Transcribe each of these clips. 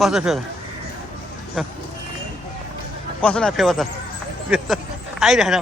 कसो फेर कसैलाई फेवा त आइरहेन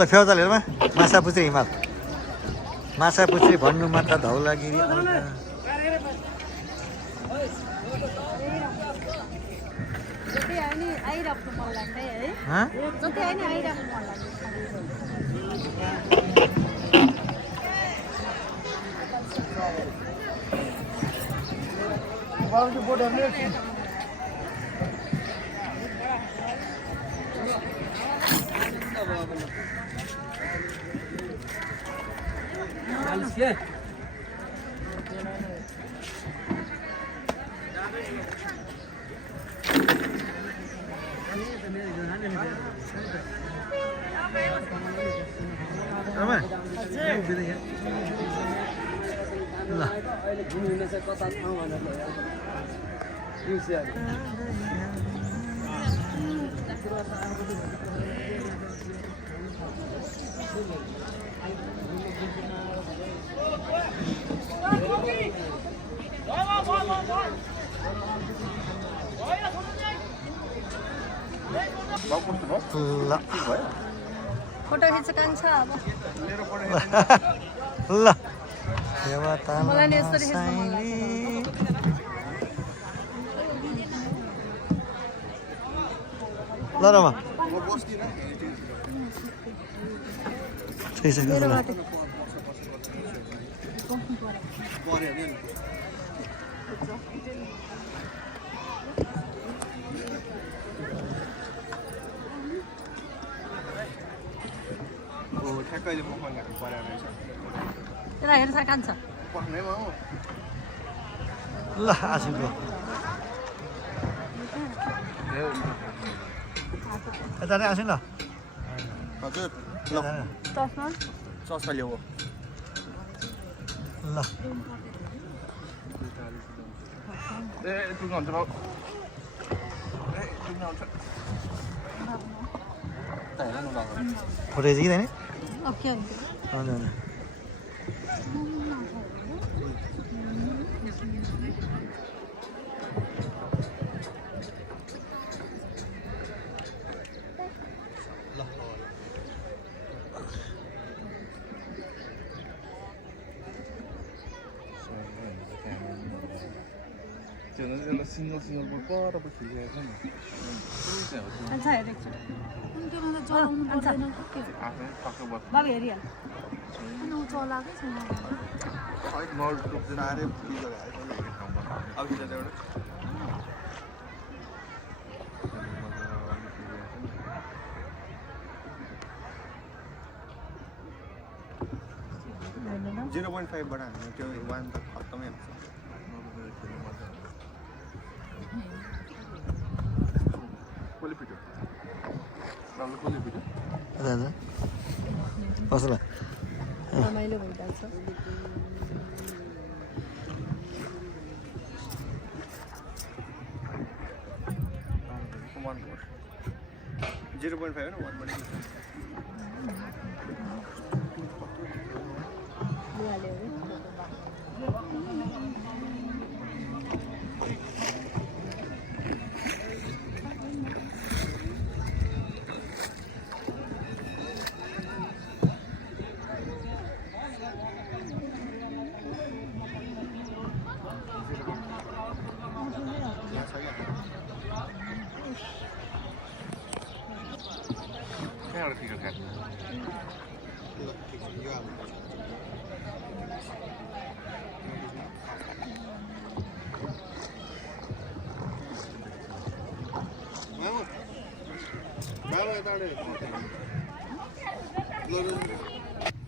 ल फेउता हेरमा माछापुच्छ्री हिमाल माछापुच्छ्री भन्नुमा त धौलागिरी ल फोटो खिच्छ कान्छ अब ल मलाई नि यसरी खिच्न मन लाग्छ ल रमा ठिक छ ठ्याक्कैले पोखमा घाँटी परेर रहेछ त्यसलाई हेर्छ कान्छ पक्नैमा हो ल आसिको यता नै आसिन ल हजुर ल चस्मा चस्मा ल्याऊ ल ए पुग्नु हुन्छ बाबु ए पुग्नु हुन्छ फोटो खिच्छ कि नि ओके हुन्छ हजुर त्यो सिङ्गल पर खिचेको छ नि कान्छ हेरेको छु बाबु हेरिहाल Zero 0.5 हामी त्यो 1 त खत्तमै हुन्छ कसलाई रमाइलो भइरहेछ 0.5 है ना 1 बनेगी क्या ठीक है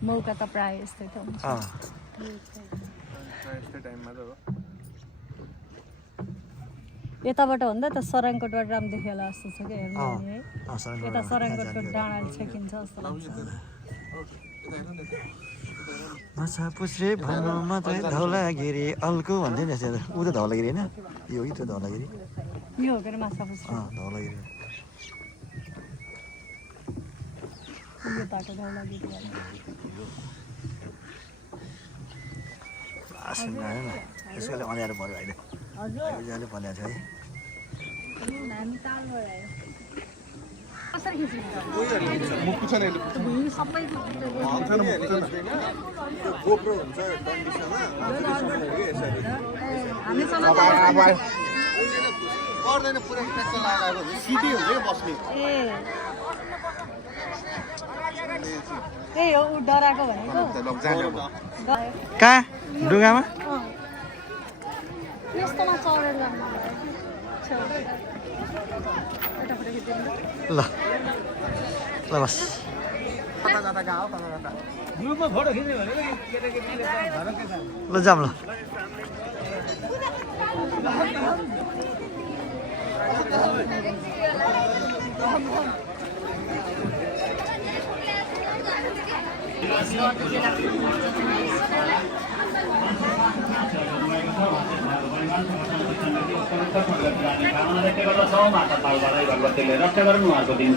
मौका त प्रायः यस्तै त हुन्छ यस्तै टाइममा त हो यताबाट भन्दा त सराङकोटबाट राम्रो देखिएला जस्तो छ क्या हेर्नु है यता सराङकोटको डाँडाले छेकिन्छ जस्तो लाग्छ माछा पुछ्रे भन्नु मात्रै धौलागिरी अल्को भन्दै नि ऊ त धौलागिरी होइन यो कि त्यो धौलागिरी यो हो के अरे माछा पुछ्रे धौलागिरी यो बाटो धौलागिरी आसन आयो न यसकोले अँध्यारो पऱ्यो अहिले अहिले पल्याएको छ है हामी तालबाट आयो गोप्रो हुन्छ डन्डीसँग पर्दैन पुरै ट्र्याक्टर लगाएको हुन्छ सिधी हुन्छ बस्ने त्यही हो ऊ डराएको भनेको कहाँ डुगामा यस्तोमा चढेर जानु ल ल बस ल जाम ल व्यक्तिगत माता पालबाट भगवतीले रक्षा गर्नु उहाँको दिन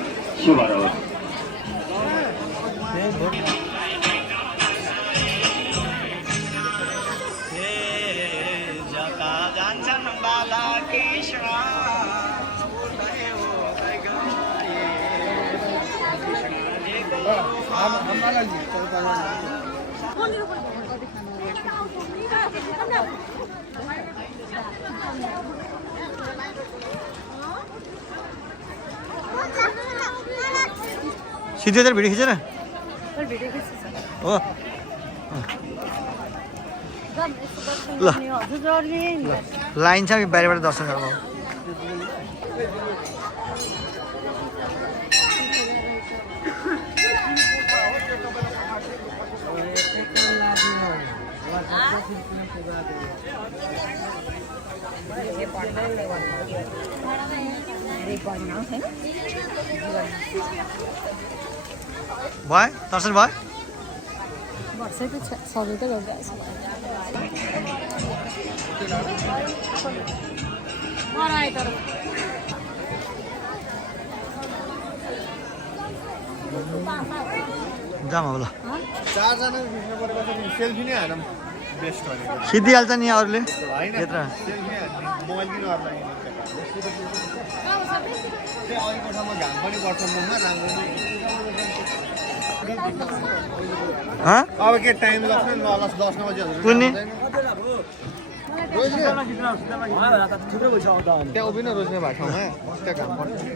शुभ रहोस् सिधै तर भिडियो खिचेन हो ल लाइन छ हामी बाहिरबाट दर्शन गर्नु भयो दर्शन भयो सबै त गरिरहेको जाम अब ल चारजना खिच्नु परेको छ नि सेल्फी नै हालौँ बेस्ट भनेको खिचिदिहाल्छ नि अरूले होइन यत्र सेल्फी हाल्ने मोबाइल किन अरू लागि त्यही अहिलेको ठाउँमा घाम पनि पर्छ मुखमा राम्रो अब के टाइम लाग्छ नि ल 10 बजे कुन्नी त्यहाँ उभिन रोज्ने भएको ठाउँमा त्यहाँ घाम पर्छ छ